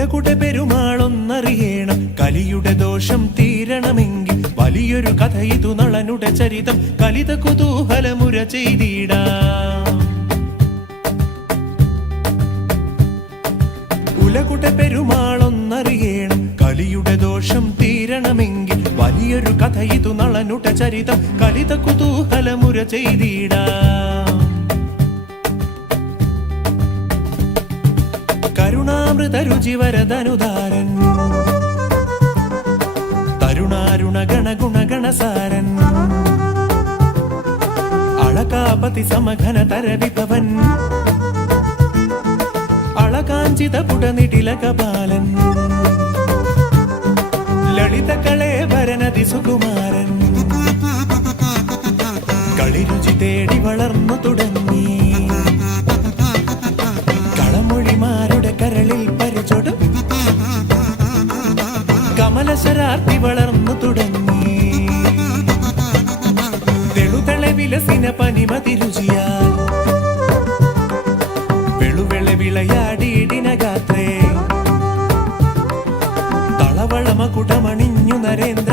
കുലകുടെ പെരുമാളൊന്നറിയണം, കലിയുടെ ദോഷം തീരണമെങ്കിൽ വലിയൊരു കഥ ഇതു നളനുടെ ചരിതം കലിത കുതൂഹലമുര ചെയ്തിടാം. കുലകുടെ പെരുമാളൊന്നറിയണം, കലിയുടെ ദോഷം തീരണമെങ്കിൽ വലിയൊരു കഥ ഇതു നളനുടെ ചരിതം കലിത കുതൂഹലമുര ചെയ്തിടാം. കരുണാമൃത രുചിവരദനുദാരൻ, തരുണാരുണ ഗണഗുണഗണസാരൻ, അളകാപതി സമഘന തരവിഭവൻ, അളകാഞ്ചിത പുടനിടിലകപാലൻ, ലളിത കളേവരനതി സുകുമാരൻ, കളിരുചി തേടി വളർന്നു തുടങ്ങി കളമൊഴിമാരുടെ കരളിൽ പരിചൊടും കമലശരാർത്തി വളർന്നു തുടങ്ങി തെളുതളെ വിലസിന പനിമതി രുചിയാൽ വെളുവെളെ വിളയാടിയിടിന ഗാത്രേ തളവളമ കുടമണിഞ്ഞു നരേന്ദ്ര